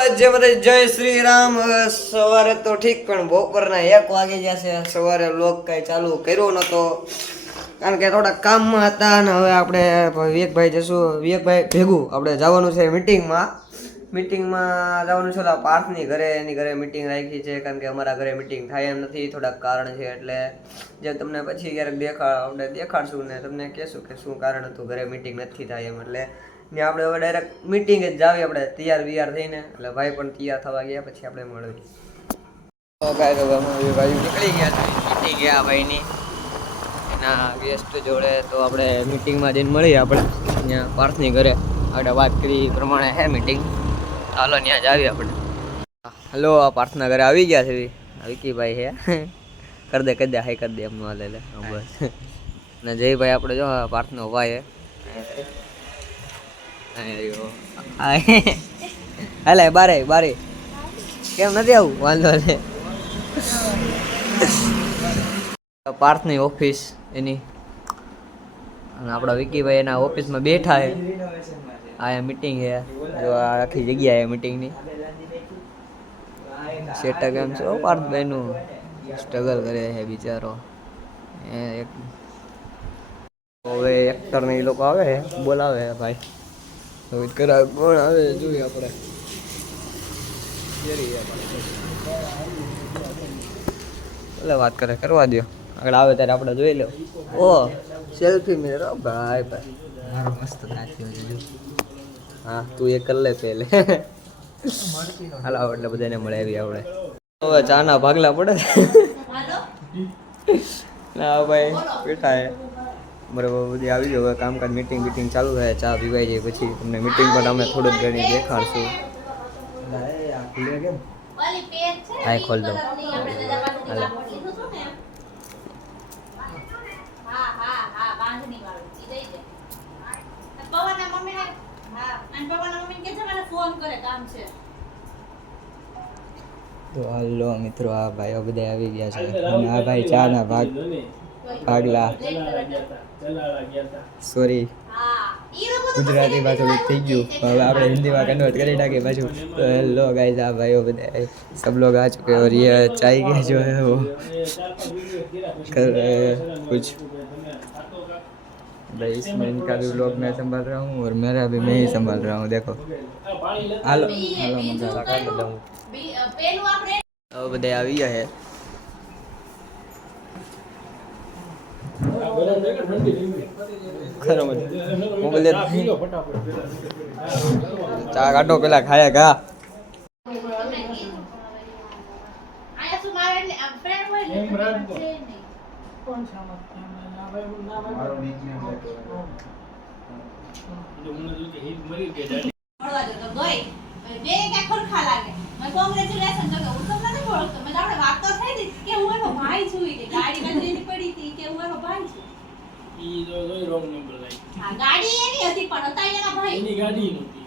જય શ્રી રામ. સવારે તો ઠીક પણ બપોરના 1 વાગી જશે. સવારે વ્લોગ કઈ ચાલુ કર્યો નતો કારણ કે થોડા કામમાં હતા અને હવે આપણે વિવેકભાઈ જશું. વિવેકભાઈ ભેગું આપણે જવાનું છે મીટિંગમાં જવાનું છે. પાર્થની ઘરે એની ઘરે મીટિંગ રાખી છે કારણ કે અમારા ઘરે મીટિંગ થાય એમ નથી, થોડાક કારણ છે. એટલે જે તમને પછી ક્યારેક આપણે દેખાડશું ને તમને કહેશું કે શું કારણ હતું ઘરે મીટિંગ નથી થાય એમ. એટલે ને આપણે હવે ડાયરેક્ટ મીટિંગ જ જાવી, આપણે તૈયાર થઈને. એટલે ભાઈ પણ તૈયાર થવા ગયા, પછી આપણે મળીએ. ભાઈ નીકળી ગયા છે મીટિંગ ગયા ભાઈની એના ગેસ્ટ જોડે. તો આપણે મીટિંગમાં જઈને મળીએ. આપણે ત્યાં પાર્થની ઘરે આપણે વાત કરી પ્રમાણે હે મીટિંગ. ચાલો ત્યાં જ આવીએ આપણે. હલો, આ પાર્થના ઘરે આવી ગયા છે વિકીભાઈ હે. કરી દે હાઈ કરી દે એમનું હાલે લે બસ. ને જયભાઈ આપણે જો પાર્થનો ભાઈ હે. હાલે બારે કેમ નથી આવું? વાંધો ને. પાર્થની ઓફિસ એની અને આપણા વિકીભાઈ એના ઓફિસમાં બેઠા છે. આ મીટિંગ છે, જો આ આખી જગ્યા છે મીટિંગની. સેટા કેમ છે પાર્થભાઈનું? સ્ટ્રગલ કરે છે બિચારો. હવે એક્ટર ને એ લોકો આવે છે, બોલાવે છે ભાઈ. હવે કરાવે કોણ આવે જોઈએ આપણે. એટલે વાત કરવા દો, આગળ આવે ત્યારે આપણે જોઈ લો. ઓ સેલ્ફી મિરર ભાઈ મારો મસ્ત નાખ્યો છે. હા તું એ કરી લે પેલે. હાલો એટલે બધાને મળે આવી આપણે. હવે ચાના ભાગલા પડે ના ભાઈ બેઠા હે બરાબર. બધી આવી ગયો હવે કામકાજ. મીટિંગ ચાલુ થાય, ચા પીવાઈ જાય પછી તમને મીટિંગ પર અમે થોડુંક ઘણી દેખાડશું. હા ખોલ દો. તો હાલો મિત્રો, આ ભાઈઓ બધા આવી ગયા છે અને આ ભાઈ ચા ના ભાગલા સોરી ગુજરાતીમાં થોડુંક થઈ ગયું, હવે આપણે હિન્દીમાં કન્વર્ટ કરી નાખીએ પાછું. તો હેલો ગાઈઝ, આ भाइयों બધા सब लोग आ चुके हैं और ये चाय के जो है वो कर रहे हैं कुछ. भाई इसमें इनका भी व्लॉग मैं संभाल रहा हूँ और मेरा भी मैं ही संभाल रहा हूँ. देखो हालो मजा कर लेता हूँ. अब બધા આવી ગયા है. મોકલે ચા કાઢો પેલા ખાયા ઘા. ગાડી એની હતી પણ હતા એના ભાઈ. એની ગાડી નહોતી.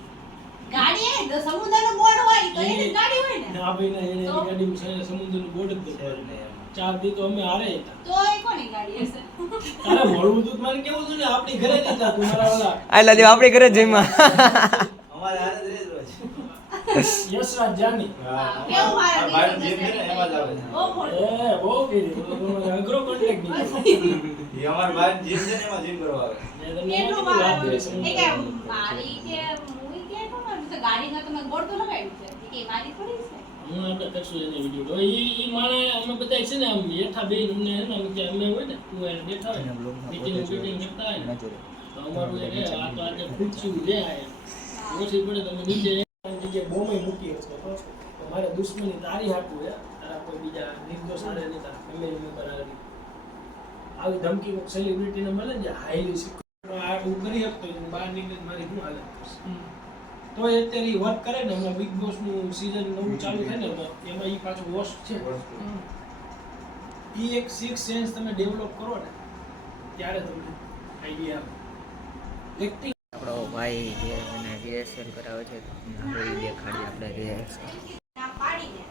ગાડી એ સમુદ્રનો બોર્ડ હોય તો એની ગાડી હોય ને. ના ભાઈ ના એની ગાડી સમુદ્રનો બોર્ડ જ હતો. ચાર દી તો અમે હારે હતા. તો એ કોની ગાડી હશે? અરે મળવું તો મારે કેવું હતું ને આપણી ઘરે નહી હતા તમારા વાલા. આલા દેવ આપણી ઘરે જઈમાં અમારે હારે જ રહેતો છે. યશરાજ જાની. કેવું મારા ભાઈ જેમ છે ને એમાં જ આવે છે. બહુ મોટો. એ બહુ કીધું. અઘરો કોન્ટેક્ટ નહીં. એ અમાર ભાઈ જેમ છે ને એમાં જીમ કરવા આવે. કેટલો વાત છે. એ કે મારી કે મૂવી કે તો ગાડીમાં તમે બોર્ડ તો લગાવ્યું છે. કે મારી થોડી છે. હું આપણે કરશું એને વિડિયો. ઈ માણે અમે બધા છે ને આમ યથા બે અમને હે ને કે અમે હોય ને તું એને બેઠા હોય ને મીટિંગ કરતા હોય ને તો અમારું એ આ તો આજે પૂછ્યું લે આયા ઓછી પડે તમે નીચે જગ્યાએ બોમ્બે મૂકી છે તો મારે દુશ્મની તારી હાટું હે તારા કોઈ બીજા નિર્દોષ આડે નહીં તારા ફેમિલી મેમ્બર આવી આવી ધમકી સેલિબ્રિટીને મળે ને હાઈલી સિક્યોર આ હું કરી શકતો બહાર નીકળે મારી શું હાલત તો અત્યારે ઈ વર્ક કરે ને હમણાં બિગ બોસ નું સીઝન નવું ચાલુ થાય ને એમાં ઈ પાછું હોસ્ટ છે. ઈ એક સિક્સ સેન્સ તમે ડેવલપ કરો ને ત્યારે તમને આઈડિયા એક્ટિંગ. આપણો ભાઈ જે મને રિહર્સલ કરાવે છે આપણે દેખાડી આપણે રિહર્સલ પાડીને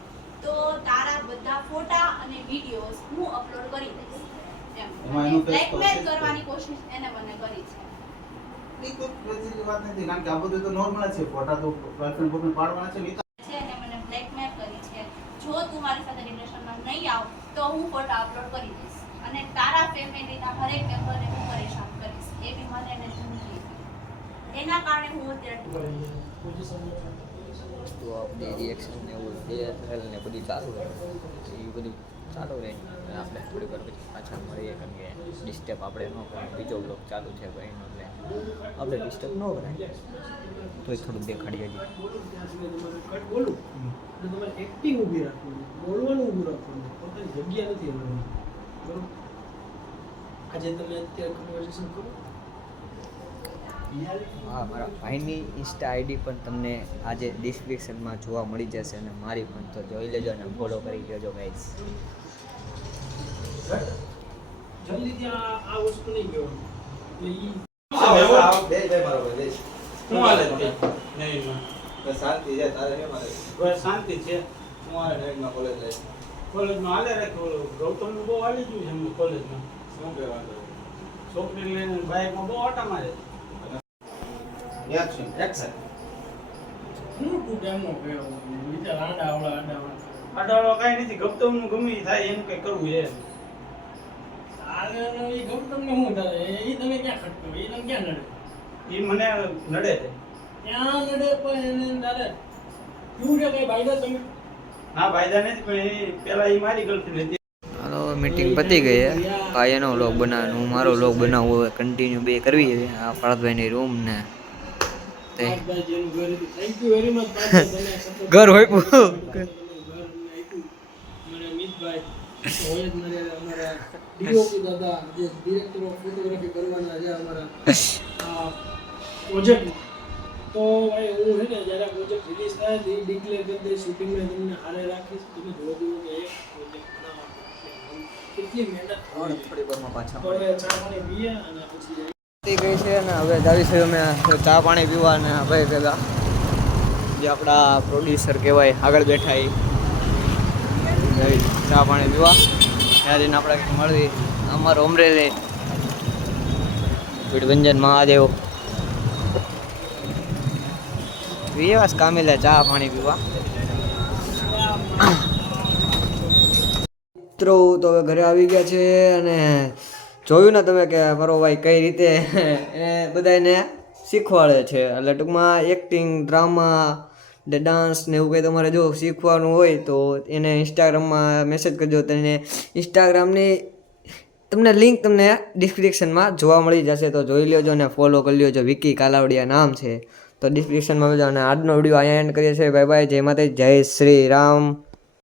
તો તારા બધા ફોટા અને વિડિયોઝ હું અપલોડ કરી દઈશ. એમ બ્લેકમેલ કરવાની કોશિશ એને મને કરી છે. એ કોઈ પ્રેસીની વાત નથી કારણ કે આ બધું તો નોર્મલ છે. ફોટા તો ગર્લફ્રેન્ડ બોયફ્રેન્ડ પાડવાના છે ને છે મારી સાથે રિલેશનમાં નહીં આવ તો હું ફોટા અપલોડ કરી દઈશ અને તારા ફેમિલીના હરેક મેમ્બરને હું પરેશાન કરીશ એવી મને એને ધમકી આપી. એના કારણે હું અત્યારે તો આપણે રિએક્શન ને એવું DSL ને બધું ચાલુ રહે એ બધું ચાલુ રહે અને આપણે થોડી વાર પછી પાછા મળીએ કેમ કે ડિસ્ટર્બ આપણે ન કરીએ. બીજો બ્લોગ ચાલુ છે ભાઈનો એટલે આપણે ડિસ્ટર્બ ન કરાય તો એ થોડુંક દેખાડીએ હજી. બોલું એટલે તમારે એક્ટિંગ ઊભી રાખવાની, બોલવાનું ઊભું રાખવાનું, પોતાની જગ્યા નથી આવવાની. બરોબર? આજે તમે અત્યારે કન્વર્સેશન કરો. હા, મારા ભાઈની ઇન્સ્ટા આઈડી પણ તમને આજે ડિસ્ક્રિપ્શનમાં જોવા મળી જશે અને મારી પણ તો જોઈ લેજો અને ફોલો કરી લેજો ગાઈસ. જલ્દીથી આ વસ્તુ નહીં કહેવાનું. હું હાલે છે? નહીં શાંતિ છે તારે કેમ હાલે? બસ શાંતિ છે. હું હાલે નાઇટમાં કોલેજ જાય કોલેજમાં હાલે રાખ્યો ગૌતમનું બહુ હાલી ગયું છે એમનું કોલેજમાં. શું કહેવાનું? છોકરી લઈને બાઇકમાં બહુ આટા મારે. એક્શન. શું તું કેમનો કહેવો વિચાર આડાવડા આડાવડા કાંઈ નથી. ગૌતમનું ગમે ઈ થાય એનું કંઈ કરવું છે. તારે એ ગૌતમને શું થાય એ તમે ક્યાં ખટકો એ તમે ક્યાં નડે? એ મને નડે છે. ક્યાં નડે પણ એને તારે શું છે કઈ ભાઈદા તમે? ના ભાઈદા નથી પણ એ પેલા એ મારી ગર્લફ્રેન્ડ હતી. હાલો મિટિંગ પતી ગઈ છે. ભાઈ એનો વ્લોગ બનાવવાનો હું મારો વ્લોગ બનાવવો હોય કન્ટિન્યુ બે કરવી છે. આ પાર્થભાઈની રૂમ ને તે પાર્થભાઈજીનું ઘર હતું. થેન્ક યુ વેરી મચ પાર્થભાઈ તમે સપોર્ટ ઘર હોય ઘર અમને આપ્યું. મને મિતભાઈ હોય જ મને અમારા ડીઓપી દાદા જે ડિરેક્ટર ઓફ ફોટોગ્રાફી કરવાના છે અમારા આ પ્રોજેક્ટમાં. તો ભાઈ હું છે ને જ્યારે પ્રોજેક્ટ રિલીઝ થાય તો એ ડિક્લેર કરી દઈશ શૂટિંગમાં તમને હારે રાખીશ. તમે જોવો કે એક પ્રોજેક્ટ બનાવવાનો કેટલી મહેનત થોડી વારમાં પાછા તો હવે ચા પાણી પીએ અને પછી પતી ગઈ છે અને હવે જાવી છે અમે ચા પાણી પીવા અને ભાઈ ભેગા જે આપણા પ્રોડ્યુસર કહેવાય આગળ બેઠા એ ચા પાણી પીવા ત્યારે આપણે કંઈક મળવી. અમારો અમરેલી વિડભંજન મહાદેવ વિવાસ કામિલે ચા પાણી પીવા. મિત્રો તો હવે ઘરે આવી ગયા છે અને જોયું ને તમે કે મારો ભાઈ કઈ રીતે એ બધાને શીખવાડે છે. એટલે ટૂંકમાં એક્ટિંગ ડ્રામા ડાન્સ ને એવું કંઈ તમારે જો શીખવાનું હોય તો એને ઇન્સ્ટાગ્રામમાં મેસેજ કરજો. તેને ઇન્સ્ટાગ્રામની તમને લિંક તમને ડિસ્ક્રિપ્શનમાં જોવા મળી જશે તો જોઈ લેજો અને ફોલો કરી લેજો. વિકી કાલાવડિયા નામ છે તો ડિસ્ક્રિપ્શનમાં અને આજનો વિડીયો અહીંયા એન્ડ કરીએ છીએ. Bye bye. જય માતા જય શ્રી રામ.